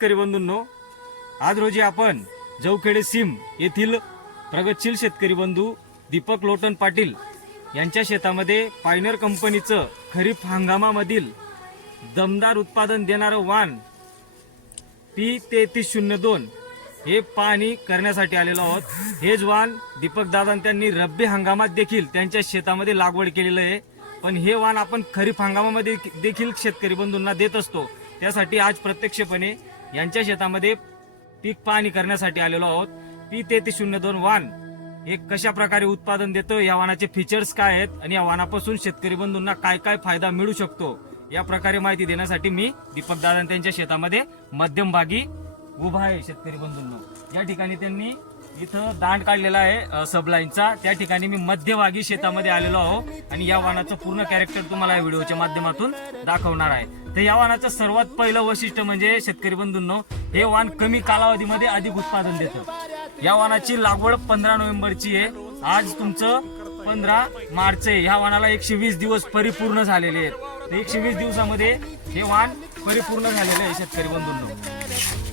शेतकरी बंधूंनो, आज रोजी आपण जवखेडे सीम येथील प्रगतशील शेतकरी बंधू दीपक लोटन पाटील यांच्या शेतामध्ये पायनर कंपनीचं खरीप हंगामामधील दमदार उत्पादन देणारं वाण P3302 हे पाहणी करण्यासाठी आलेलो आहोत। हेच वाण दीपक दादा त्यांनी रब्बी हंगामात देखील त्यांच्या शेतामध्ये लागवड केलेलं आहे, पण हे वाण आपण खरीप हंगामामध्ये देखील शेतकरी बंधूंना देत असतो। त्यासाठी आज प्रत्यक्षपणे यांच्या शेतामध्ये पीक पाहणी करण्यासाठी आलेलो आहोत। P3302 वाण हे कशा प्रकारे उत्पादन देतं, या वाणाचे फीचर्स काय आहेत आणि या वाणापासून शेतकरी बंधूंना काय काय फायदा मिळू शकतो, या प्रकारे माहिती देण्यासाठी मी दीपक दादा त्यांच्या शेतामध्ये मध्यमभागी उभा आहे। शेतकरी बंधूंनो, या ठिकाणी त्यांनी इथं दांड काढलेला आहे सबलाईनचा, त्या ठिकाणी मी मध्यभागी शेतामध्ये आलेलो आहो आणि या वाणाचं पूर्ण कॅरेक्टर तुम्हाला या व्हिडिओच्या माध्यमातून दाखवणार आहे। तर या वाणाचं सर्वात पहिलं वैशिष्ट्य म्हणजे शेतकरी बंधूंनो, हे वाण कमी कालावधीमध्ये अधिक उत्पादन देतं। या वाणाची लागवड 15 नोव्हेंबरची आहे, आज तुमचं 15 मार्च आहे। या वाणाला 120 दिवस परिपूर्ण झालेले आहेत। 120 दिवसामध्ये हे वाण परिपूर्ण झालेलं आहे। शेतकरी बंधूंनो,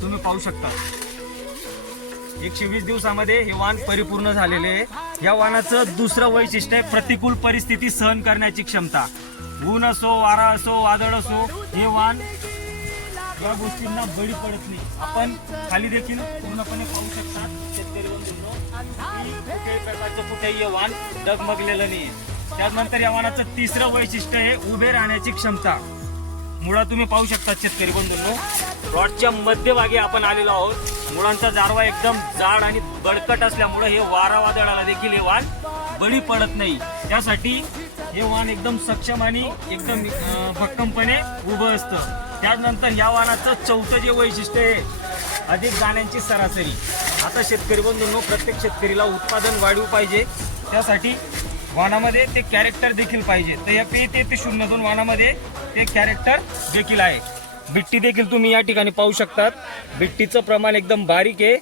तुम्ही पाहू शकता 120 दिवसामध्ये हे वाण परिपूर्ण झालेले आहे। या वाणाचं दुसरं वैशिष्ट्य आहे प्रतिकूल परिस्थिती सहन करण्याची क्षमता। ऊन असो, वारा असो, वादळ असो, हे वाण या गोष्टींना बळी पडत नाही। आपण खाली देखील पूर्णपणे पाहू शकता शेतकरी बंधूंनो, कुठेही प्रकारचं कुठेही हे वाण डगमगलेलं नाही। त्यानंतर या वाणाचं तिसरं वैशिष्ट्य आहे उभे राहण्याची क्षमता। मुळा तुम्ही पाहू शकता शेतकरी बंधूंनो, रॉडच्या मध्यभागी आपण आलेलो आहोत। मुळांचा जारवा एकदम जाड आणि बळकट असल्यामुळे हे वारा वादळाला देखील हे वाण बळी पडत नाही। त्यासाठी हे वाण एकदम सक्षम आणि एकदम भक्कमपणे उभं असतं। त्यानंतर या वाणाचं चौथं जे वैशिष्ट्य आहे अधिक दाण्यांची सरासरी। आता शेतकरी बंधूंनो, प्रत्येक शेतकरीला उत्पादन वाढवू पाहिजे, त्यासाठी वाणामध्ये ते कॅरेक्टर देखील पाहिजे। तर या P3302 वाणामध्ये ते कॅरेक्टर देखील आहे। बिट्टी देखील तुम्ही या ठिकाणी पाहू शकतात, बिट्टीचं प्रमाण एकदम बारीक आहे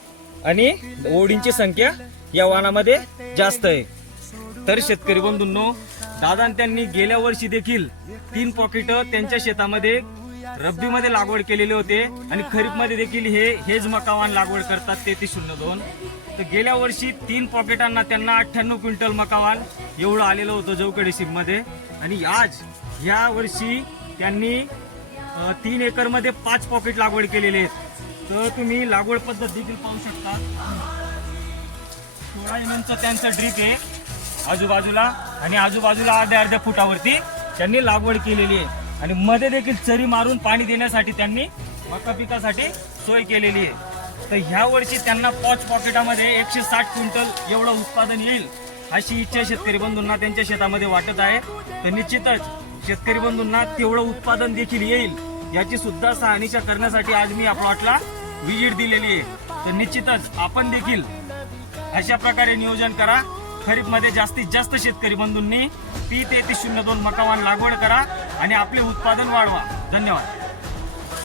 आणि ओढींची संख्या या वाणामध्ये जास्त आहे। तर शेतकरी बंधूंनो, दादा त्यांनी गेल्या वर्षी देखील 3 पॉकेट त्यांच्या शेतामध्ये रब्बीमध्ये लागवड केलेले होते आणि खरीपमध्ये देखील हेच मकावान लागवड करतात 3302। तर गेल्या वर्षी 3 पॉकेटांना त्यांना 98 क्विंटल मकावान एवढं आलेलं होतं जवखेडे सीममध्ये, आणि आज या वर्षी त्यांनी 3 एकरमध्ये 5 पॉकेट लागवड केलेले आहेत। तर तुम्ही लागवड पद्धत देखील पाहू शकता, 16 mm त्यांचं ड्रीप आहे आजूबाजूला, आणि आजूबाजूला अर्ध्या फुटावरती त्यांनी लागवड केलेली आहे आणि मध्ये देखील चरी मारून पाणी देण्यासाठी त्यांनी मका पिकासाठी सोय केलेली आहे। तर ह्या वर्षी त्यांना 5 पॉकेटामध्ये 160 क्विंटल एवढं उत्पादन येईल अशी इच्छा शेतकरी बंधूंना त्यांच्या शेतामध्ये वाटत आहे। तर निश्चितच शेतकरी बंधूंना तेवढं उत्पादन देखील येईल याची सुद्धा शहानिशा करण्यासाठी आज मी या प्लॉटला व्हिजिट दिलेली आहे। तर निश्चितच आपण देखील अशा प्रकारे नियोजन करा, खरीपमध्ये जास्तीत जास्त शेतकरी बंधूंनी P3302 मकावान लागवड करा आणि आपले उत्पादन वाढवा। धन्यवाद।